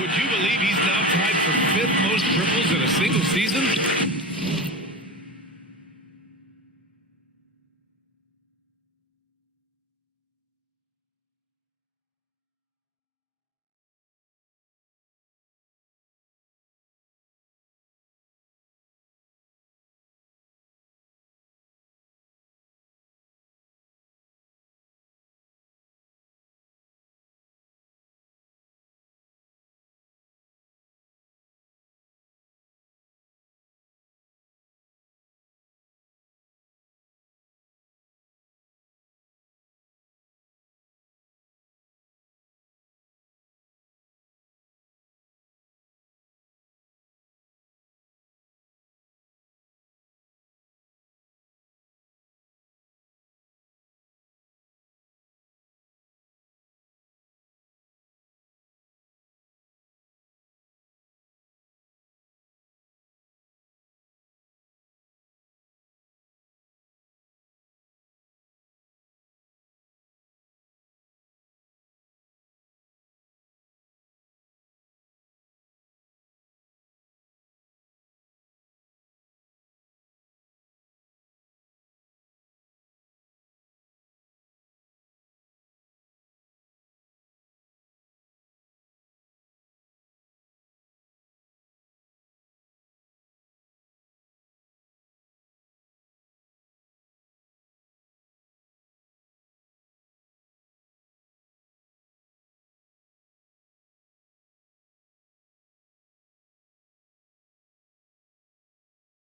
Would you believe he's now tied for 5th most triples in a single season?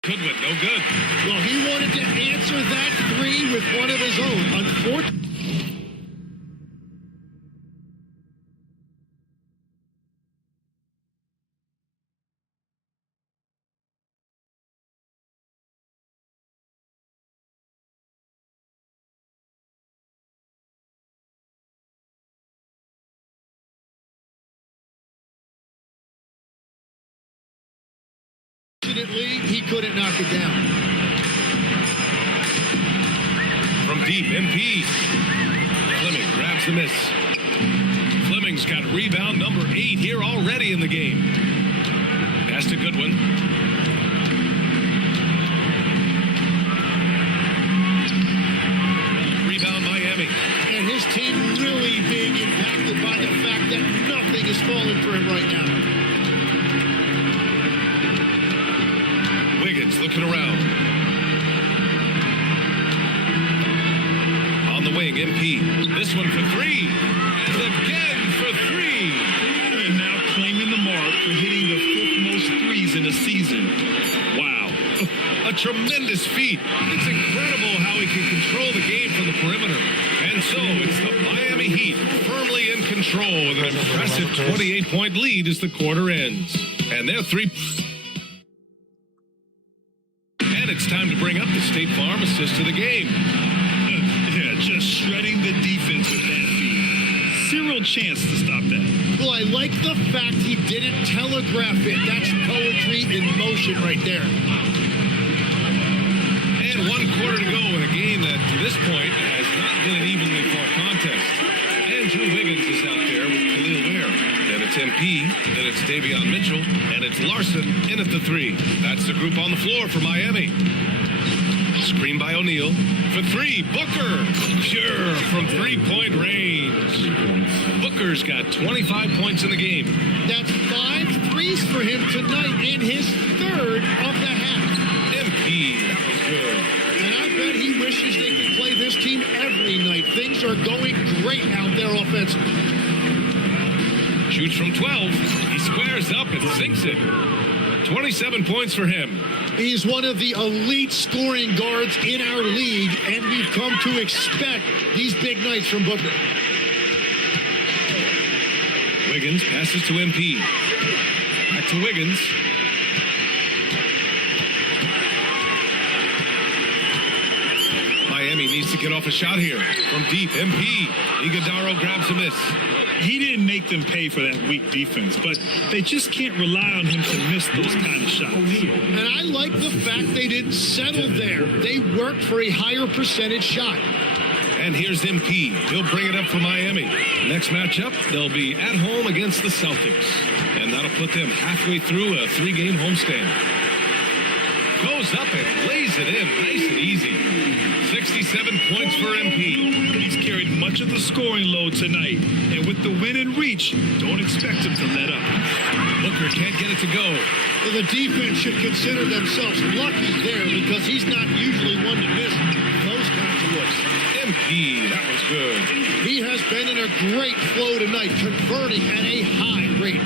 Goodwin, no good. Well, he wanted to answer that three with one of his own. Unfortunately. He couldn't knock it down. From deep, MP. Fleming grabs the miss. Fleming's got rebound number 8 here already in the game. Pass to Goodwin. Rebound Miami. And his team really being impacted by the fact that nothing is falling for him right now. Wiggins looking around. On the wing, MP. This one for 3. And again for 3. And now claiming the mark for hitting the 5th most threes in a season. Wow. A tremendous feat. It's incredible how he can control the game from the perimeter. And so it's the Miami Heat firmly in control with an impressive 28-point lead as the quarter ends. And their 3... And it's time to bring up the State Farm assist of the game. Yeah, just shredding the defense with that feed. Zero chance to stop that. Well, I like the fact he didn't telegraph it. That's poetry in motion right there. And 1 quarter to go in a game that, to this point, has not been an evenly fought contest. Andrew Wiggins is out there with Khalil Ware. Then it's MP, then it's Davion Mitchell, and it's Larson in at the 3. That's the group on the floor for Miami. Screen by O'Neal. For 3, Booker. Sure, from 3-point range. Booker's got 25 points in the game. That's 5 threes for him tonight in his 3rd of the half. MP, that was good. And I bet he wishes they could play this team every night. Things are going great out there offensively. Shoots from 12. He squares up and sinks it. 27 points for him. He's one of the elite scoring guards in our league, and we've come to expect these big nights from Booker. Wiggins passes to MP. Back to Wiggins. Miami needs to get off a shot here. From deep, MP. Iguodala grabs a miss. He didn't make them pay for that weak defense, but they just can't rely on him to miss those kind of shots. And I like the fact they didn't settle there. They worked for a higher percentage shot. And here's MP. He'll bring it up for Miami. Next matchup, they'll be at home against the Celtics. And that'll put them halfway through a 3-game homestand. Goes up and lays it in. Nice and easy. 67 points for MP. He's carried much of the scoring load tonight. And with the win in reach, don't expect him to let up. Booker can't get it to go. Well, the defense should consider themselves lucky there because he's not usually one to miss those kinds of looks. MP, that was good. He has been in a great flow tonight, converting at a high rate.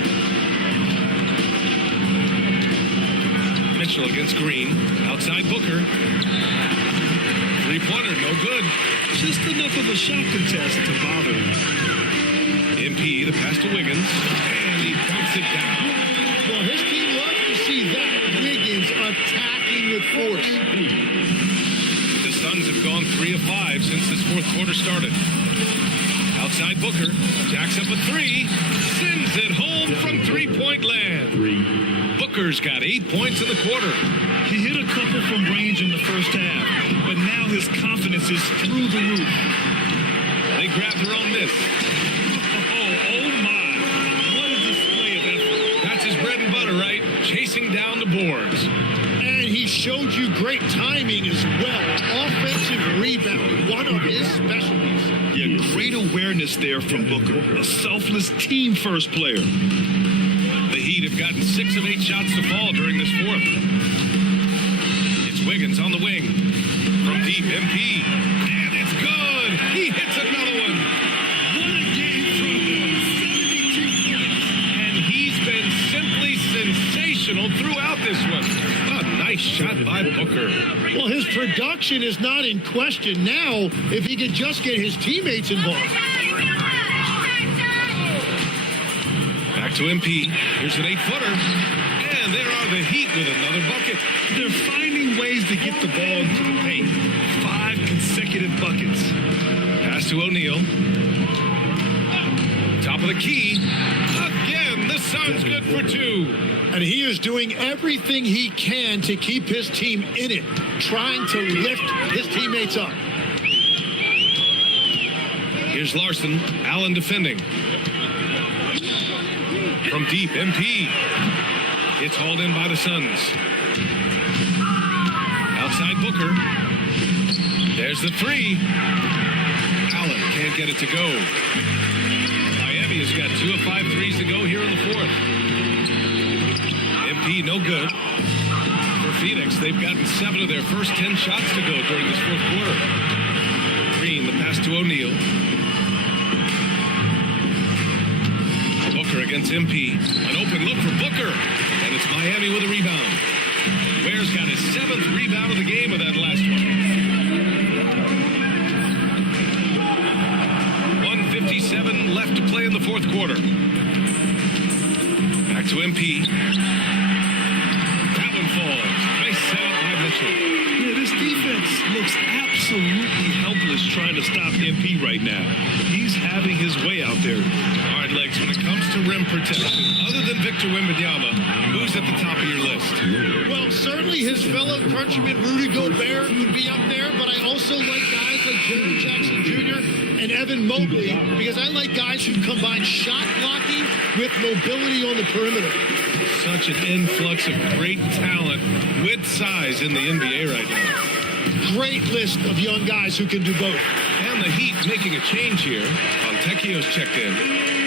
Mitchell against Green. Outside Booker. Three-pointer, no good. Just enough of a shot contest to bother him. MP, the pass to Wiggins. And he points it down. Well, his team loves to see that. Wiggins attacking with force. The Suns have gone 3 of 5 since this fourth quarter started. Outside Booker. Jacks up a 3. Sends it home from three-point land. Booker's got 8 points in the quarter. He hit a couple from range in the first half, but now his confidence is through the roof. They grab their own miss. Oh my. What a display of effort. That's his bread and butter, right? Chasing down the boards. And he showed you great timing as well. Offensive rebound, one of his specialties. Yeah, great awareness there from Booker. A selfless team-first player. The Heat have gotten 6 of 8 shots to fall during this fourth. It's Wiggins on the wing. From deep, MP. And it's good. He hits another one. What a game from him. 72 points. And he's been simply sensational throughout this one. A nice shot by Booker. Well, his production is not in question now if he could just get his teammates involved. Back to MP. Here's an 8-footer. And there are the Heat with another bucket. They're finding ways to get the ball into the paint. 5 consecutive buckets. Pass to O'Neal. Top of the key. Again, the Suns good for 2. And he is doing everything he can to keep his team in it, trying to lift his teammates up. Here's Larson. Allen defending. From deep, MP. It's hauled in by the Suns. Outside Booker. There's the 3. Allen can't get it to go. Miami has got 2 of 5 threes to go here in the fourth. MP no good. For Phoenix, they've gotten 7 of their first 10 shots to go during this fourth quarter. Green, the pass to O'Neal. Booker against MP. An open look for Booker. And it's Miami with a rebound. Ware's got his 7th rebound of the game with that last one. 1:57 left to play in the fourth quarter. Back to MP. That one falls. Nice setup by Mitchell. Yeah, this defense looks absolutely helpless trying to stop MP right now. He's having his way out there. All right, Legs, when it comes to rim protection, other than Victor Wembanyama, who's at the top of your list? Well, certainly his fellow countryman Rudy Gobert would be up there, but I also like guys like Jaren Jackson Jr. and Evan Mobley because I like guys who combine shot blocking with mobility on the perimeter. Such an influx of great talent with size in the NBA right now. Great list of young guys who can do both. And the Heat making a change here. Fontecchio's checked in.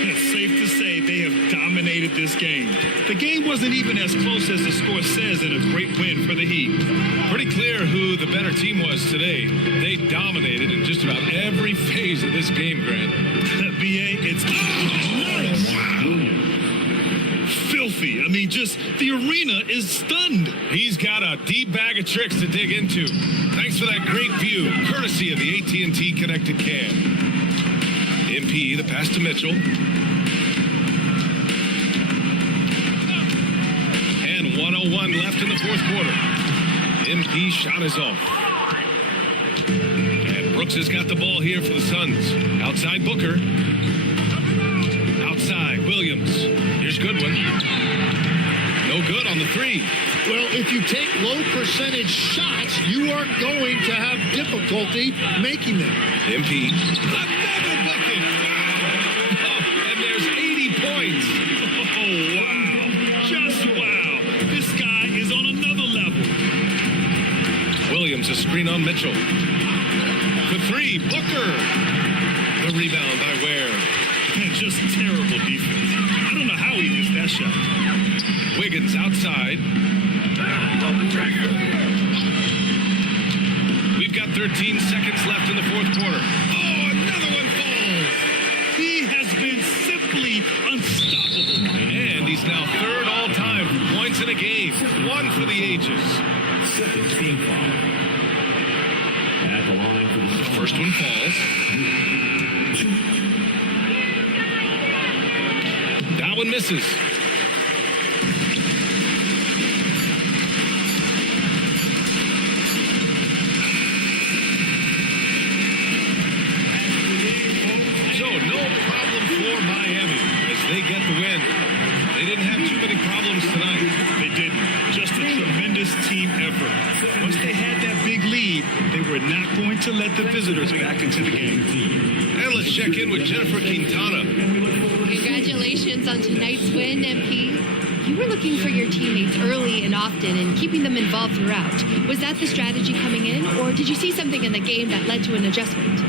It's safe to say they have dominated this game. The game wasn't even as close as the score says in a great win for the Heat. Pretty clear who the better team was today. They dominated in just about every phase of this game, Grant. BA, it's nice. Filthy. I mean, just the arena is stunned. He's got a deep bag of tricks to dig into. Thanks for that great view, courtesy of the AT&T Connected Cam. MP, the pass to Mitchell. And 1:01 left in the fourth quarter. MP shot is off. And Brooks has got the ball here for the Suns. Outside Booker. Outside Williams. Here's Goodwin. No good on the three. Well, if you take low percentage shots, you are going to have difficulty making them. MP. Another bucket. Wow. Oh, and there's 80 points. Oh, wow. Just wow. This guy is on another level. Williams, a screen on Mitchell. The three, Booker. The rebound by Ware. Man, just terrible defense. I don't know how he missed that shot. Wiggins outside. We've got 13 seconds left in the fourth quarter. Oh, another one falls. He has been simply unstoppable. And he's now third all-time for points in a game. One for the ages. First one falls. That one misses. So no problem for Miami as they get the win. They didn't have too many problems tonight. They didn't. Just a tremendous team effort. Once they had that big lead, they were not going to let the visitors back into the game. And let's check in with Jennifer Quintana. Congratulations on tonight's win, MP. You were looking for your teammates early and often and keeping them involved throughout. Was that the strategy coming in, or did you see something in the game that led to an adjustment?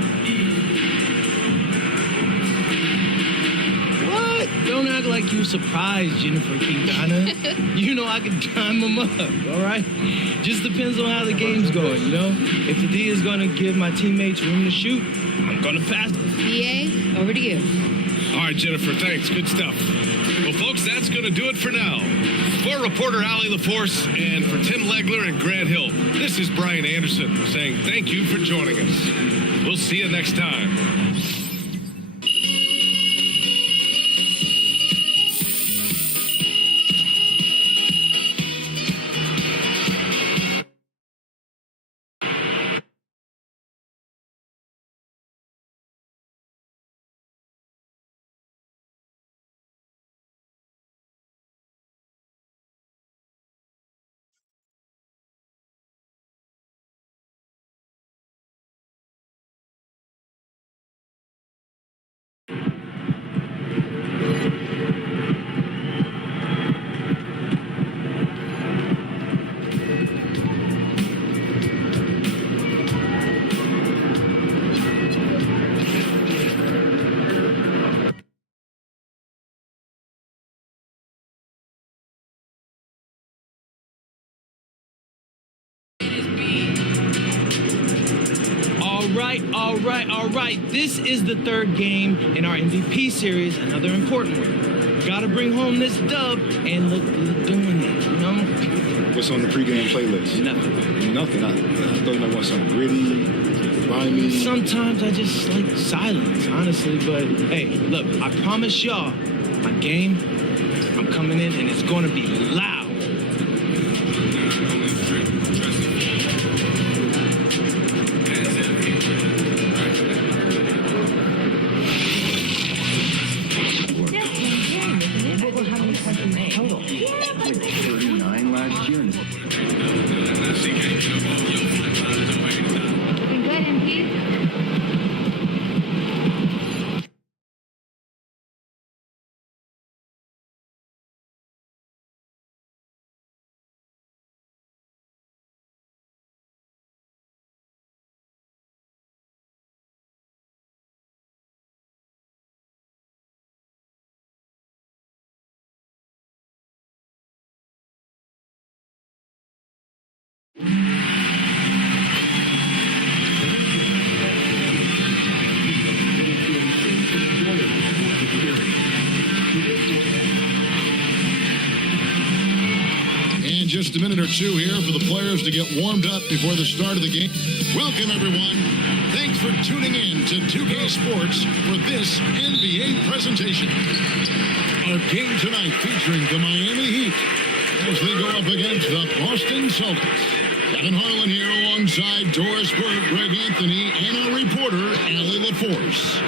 What? Don't act like you surprised, Jennifer Quintana. You know I can time them up, all right? Just depends on how the game's going, you know? If the D is going to give my teammates room to shoot, I'm going to pass them. BA, over to you. All right, Jennifer, thanks. Good stuff. Well, folks, that's going to do it for now. For reporter Allie LaForce and for Tim Legler and Grant Hill, this is Brian Anderson saying thank you for joining us. We'll see you next time. All right. This is the third game in our MVP series, another important one. Gotta bring home this dub and look good doing it, you know? What's on the pregame playlist? Nothing. I thought you might want some gritty, grimy. Sometimes I just like silence, honestly, but hey, look, I promise y'all, my game, I'm coming in and it's gonna be loud. And just a minute or two here for the players to get warmed up before the start of the game. Welcome, everyone. Thanks for tuning in to 2K Sports for this NBA presentation. Our game tonight featuring the Miami Heat as they go up against the Boston Celtics. Kevin Harlan here alongside Doris Burke, Greg Anthony, and our reporter, Allie LaForce.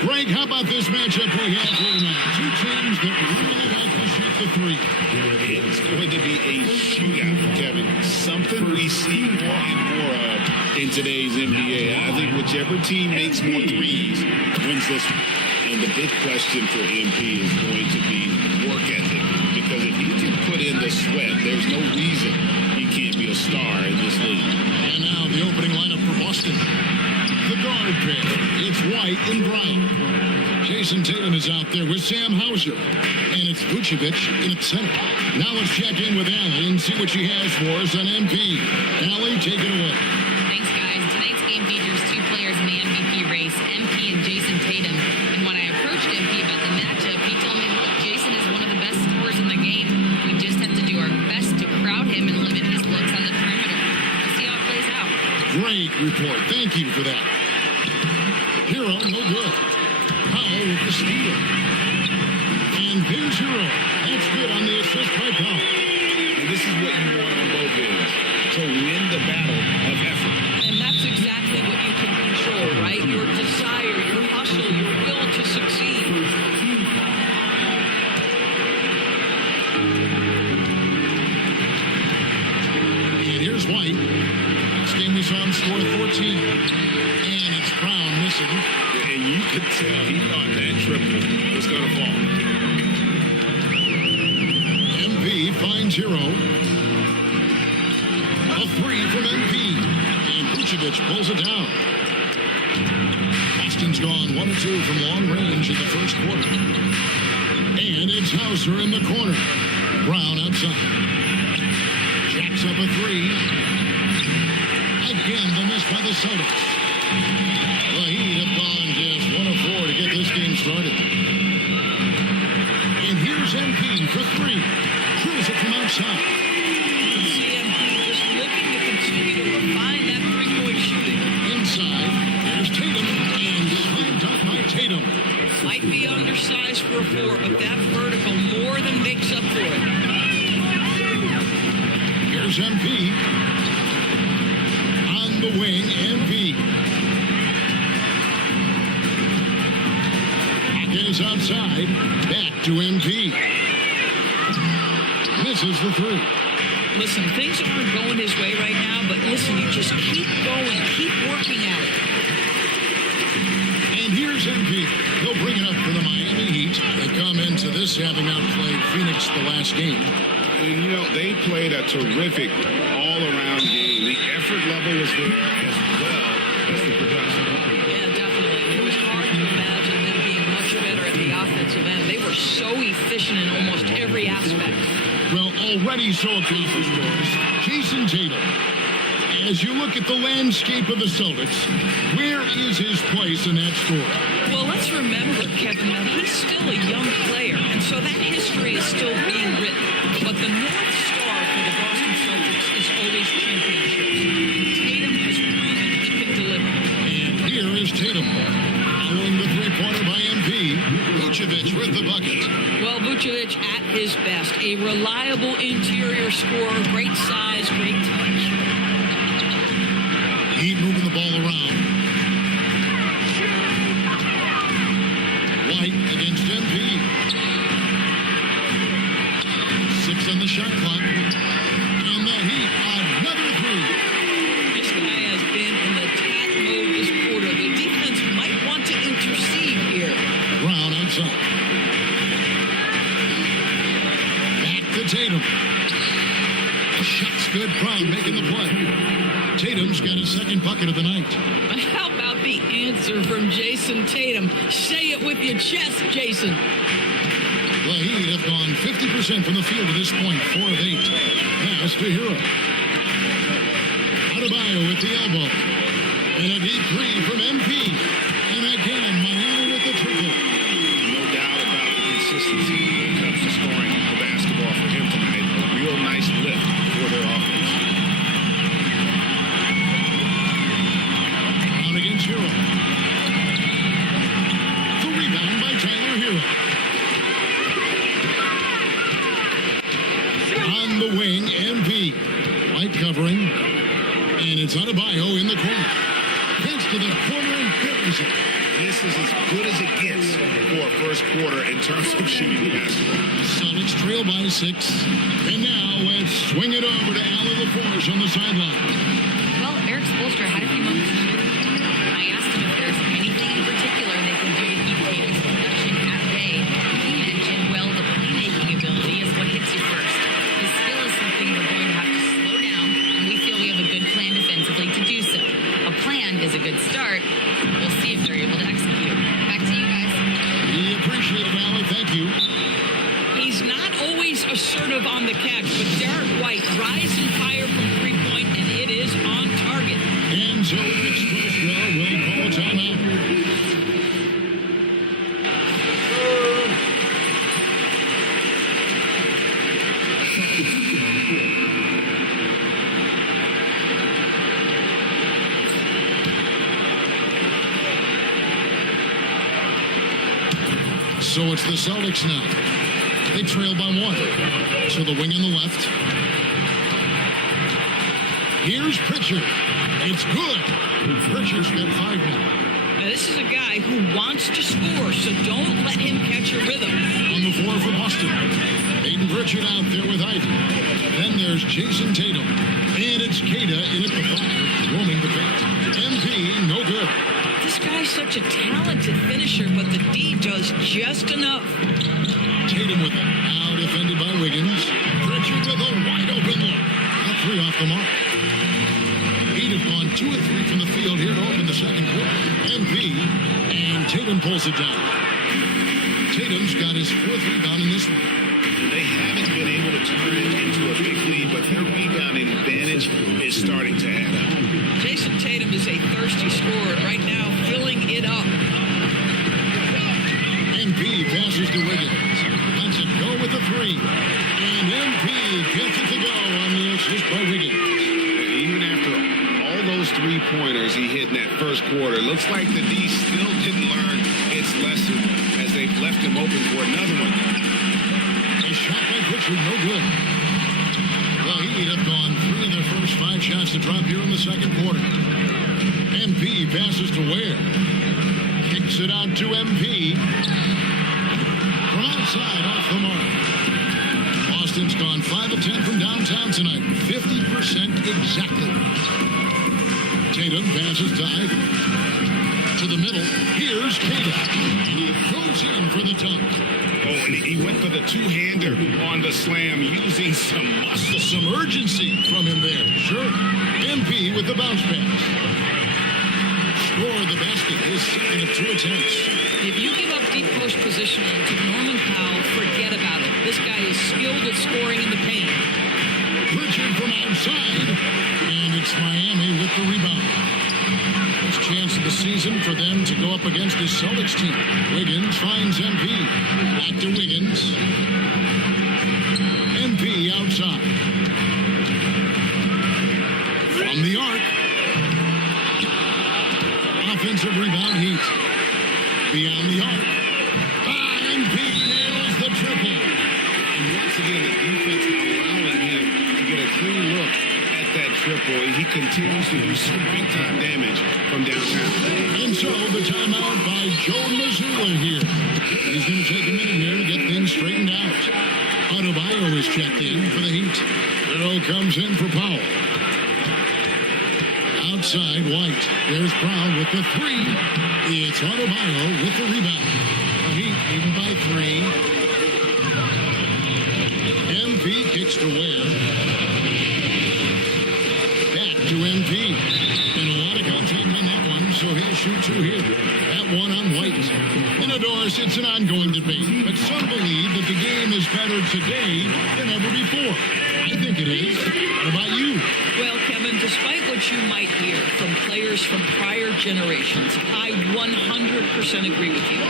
Greg, how about this matchup we have here tonight? Two teams that really like to shoot the three. It's going to be a shootout, Kevin. Something we see more and more of in today's NBA. I think whichever team makes more threes wins this one. And the big question for MP is going to be work ethic. Because if he can put in the sweat, there's no reason he can't be a star in this league. And now the opening lineup for Boston. The guard pair. It's White and Bryant. Jason Tatum is out there with Sam Hauser. And it's Vucevic in its center. Now let's check in with Allie and see what she has for us on MP. Allie, take it away. Thanks, guys. Tonight's game features two players in the MVP race, MP and Jason Tatum. And when I approached MP about the matchup, he told me, look, Jason is one of the best scorers in the game. We just have to do our best to crowd him and limit his looks on the perimeter. We'll see how it plays out. Great report. Thank you for that. Hero, no good. Powell with the steal. And here's Hero. That's good on the assist by Powell. And this is what you want on both ends. To win the battle of effort. And that's exactly what you can control, right? Your desire, your hustle, your will to succeed. And here's White. Last game we saw him score 14. And it's Brown missing. And you could tell he thought that triple was going to fall. MP finds Hero. A three from MP. And Vucevic pulls it down. Boston's gone 1 of 2 from long range in the first quarter. And it's Hauser in the corner. Brown outside. Jacks up a three. Again, the miss by the Celtics. The Heat have gone just 1 of 4 to get this game started. And here's MP for three. Drills it from outside. CMP just looking to continue to refine that three-point shooting. Inside, there's Tatum. And slam dunk by Tatum. Might be undersized for a 4, but that vertical more than makes up for it. Here's MP. On the wing, MP. Is outside. Back to MP. Misses the three. Listen, things aren't going his way right now, but listen, you just keep going, keep working at it. And here's MP. He'll bring it up for the Miami Heat. They come into this having outplayed Phoenix the last game. And, you know, they played a terrific all-around game. The effort level was there as well as the production. Yeah, definitely. It was hard to imagine them being much better at the offensive end. They were so efficient in almost every aspect. Well, already so accomplished, Doris. Jason Tatum. As you look at the landscape of the Celtics, where is his place in that story? Well, let's remember, Kevin, that he's still a young player, and so that history is still being written. But the North Star for the Boston Celtics is always championships. Tatum has proven he can deliver. And here is Tatum. Following the three-pointer by MP. Vucevic with the bucket. Well, Vucevic at his best. A reliable interior scorer, great size, great touch. Heat moving the ball around. White against MP. 6 on the shot clock. And the Heat, another three. This guy has been in the attack mode this quarter. The defense might want to intercede here. Brown outside. Back to Tatum. Shot's good. Brown making the play. Tatum's got his second bucket of the night. How about the answer from Jason Tatum? Say it with your chest, Jason. The Heat have gone 50% from the field at this point, 4 of 8. Pass to Hero. Adebayo with the elbow. And a deep three from MP. And again, Miami with the triple. No doubt about the consistency when it comes to scoring the basketball for him tonight. A real nice lift for their offense. Down against Hero. The rebound by Tyler Hero. On the wing, MP. White covering. it's Adebayo in the corner. Gets to the corner and buries it. This is as good as it gets for a first quarter in terms of shooting the basketball. Celtics trail by 6. And now let's swing it over to Allen LaForce on the sideline. Well, Eric Spoelstra had a few moments to share. I asked him if there's anything in particular they can do to keep Tatum's production at bay. He mentioned, well, the playmaking ability is what hits you first. His skill is something we're going to have to slow down, and we feel we have a good plan defensively to do so. A plan is a good start. We'll see if they're able to execute. Back to you guys. We appreciate it, Allie. Thank you. He's not always assertive on the catch, but Derek White rising fire from three-point, and it is on target. And so Eric Spoelstra will call a timeout. So it's the Celtics now. They trail by 1. So the wing on the left. Here's Pritchard. It's good. Pritchard's got 5 now. Now, this is a guy who wants to score, so don't let him catch a rhythm. On the floor for Boston. Aiden Pritchard out there with Ivy. Then there's Jason Tatum. And it's Keita in at the 5, roaming the paint. MP, no good. This guy's such a talented finisher, but the D does just enough. Tatum with it. Now defended by Wiggins. Pritchard with a wide open look. A 3 off the mark. He'd have gone 2 of 3 from the field here to open the second quarter. MP, and Tatum pulls it down. Tatum's got his 4th rebound in this one. They haven't been able to turn it into a big lead, but their rebounding advantage is starting to add up. Jason Tatum is a thirsty scorer right now, filling it up. MP passes to Wiggins. Lets it go with the 3. And MP gets it to go on the assist by Wiggins. Even after all those 3-pointers he hit in that first quarter, looks like the D still didn't learn its lesson as they've left him open for another one. A shot by Pritchard, no good. Well, he'd have gone 3 of their first 5 shots to drop here in the second quarter. MP passes to Ware. Kicks it out to MP. From outside, off the mark. Boston's gone 5 of 10 from downtown tonight. 50% exactly. Tatum passes to Ivy. To the middle. Here's Keita. He goes in for the dunk. Oh, and he went for the two-hander on the slam, using some muscle. Some urgency from him there. Sure. MP with the bounce pass. Score the basket. His second of 2 attempts. If you give up deep post positioning to Norman Powell, forget about it. This guy is skilled at scoring in the paint. Pritchard from outside. And it's Miami with the rebound. First chance of the season for them to go up against this Celtics team. Wiggins finds MP. Back to Wiggins. MP outside. From the arc. Offensive rebound Heat. Beyond the arc. MP nails the triple. And once again, the defense allowing him to get a clean look at that triple. He continues to do some big-time damage from downtown. And so the timeout by Joe Mazzulla here. He's going to take a minute here to get things straightened out. Adebayo is checked in for the Heat. Earl comes in for Powell. Outside, White. There's Brown with the 3. It's Adebayo with the rebound. The Heat leading by 3. MP kicks to Ware. Back to MP. And a lot of contact on that one, so he'll shoot 2 here. That one on White. In Adorus, it's an ongoing debate, but some believe that the game is better today than ever before. I think it is. What about you? Well, Kevin, despite what you might hear from players from prior generations, I 100% agree with you.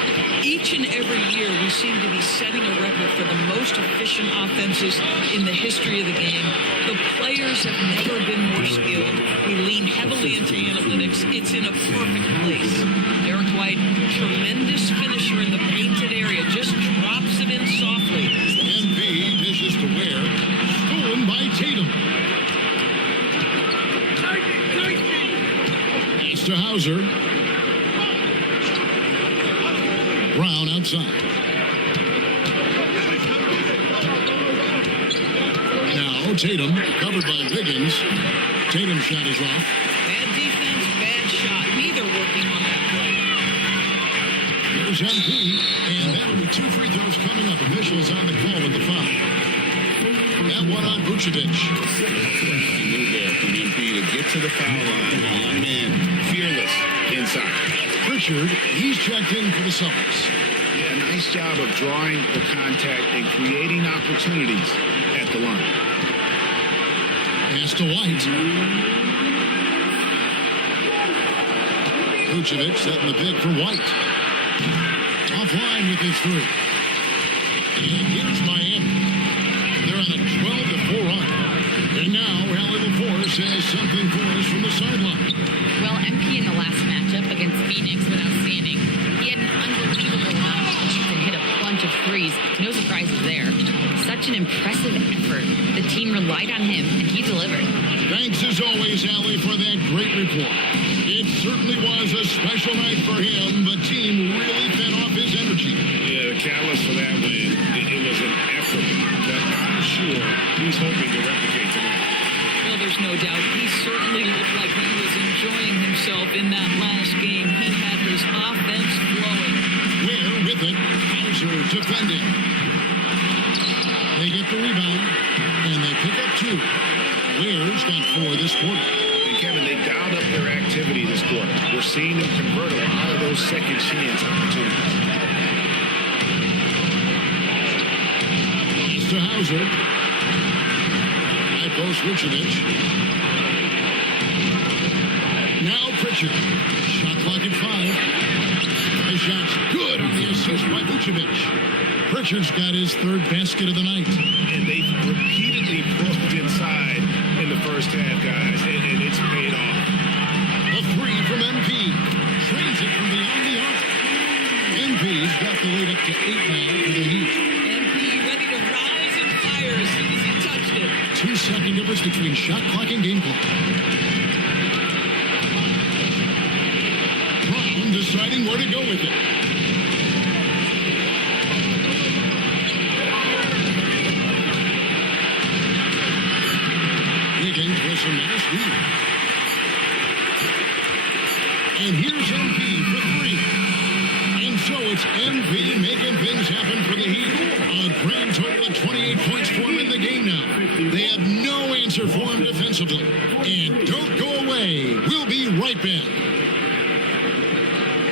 Each and every year, we seem to be setting a record for the most efficient offenses in the history of the game. The players have never been more skilled. We lean heavily into analytics. It's in a perfect place. Derek White, tremendous finisher in the painted area, just drops it in softly. MP dishes to Ware. Stolen by Tatum. Hauser. Brown outside. Now Tatum, covered by Wiggins. Tatum's shot is off. Bad defense, bad shot. Neither working on that play. Here's MP, and that'll be 2 free throws coming up. Officials on the call with the foul. That one on Vucevic. Move there from MP to get to the foul line. The young man, fearless inside. Pritchard, he's checked in for the Celtics. Yeah, nice job of drawing the contact and creating opportunities at the line. Pass to White. Vucevic setting the pick for White. Offline with his 3. And here's Miami. They're on a 12-4 run. And now Allie LaForce has something for us from the sideline. Well, MP in the last matchup against Phoenix was outstanding. He had an unbelievable amount of points and hit a bunch of threes. No surprises there. Such an impressive effort. The team relied on him, and he delivered. Thanks as always, Allie, for that great report. It certainly was a special night for him. The team really fed off his energy. Yeah, the catalyst for that win, it was an effort that I'm sure he's hoping to replicate tonight. Well, there's no doubt. He certainly looked like he was enjoying himself in that last game. He had his offense flowing. Ware with it. Hauser defending. They get the rebound, and they pick up 2. Ware's got 4 this quarter. And Kevin, they dialed up their activity this quarter. We're seeing them convert a lot of those second chance opportunities. Pass to Hauser. High post Vucevic. Now Pritchard. Shot clock at 5. 5 shots good on the assist by Vucevic. Pritchard's got his 3rd basket of the night. And they repeatedly broke inside in the first half, guys, and it's paid off. A 3 from MP. Trains it from beyond the arc. MP's got the lead up to 8 now for the Heat. MP ready to rise and fire as soon as he touched it. 2-second difference between shot clock and game clock. Brown deciding where to go with it. Wiggins with some nice lead. And here's MP for 3. And so it's MP making things happen for the Heat. A grand total of 28 points for him in the game now. They have no answer for him defensively. And don't go away. We'll be right back.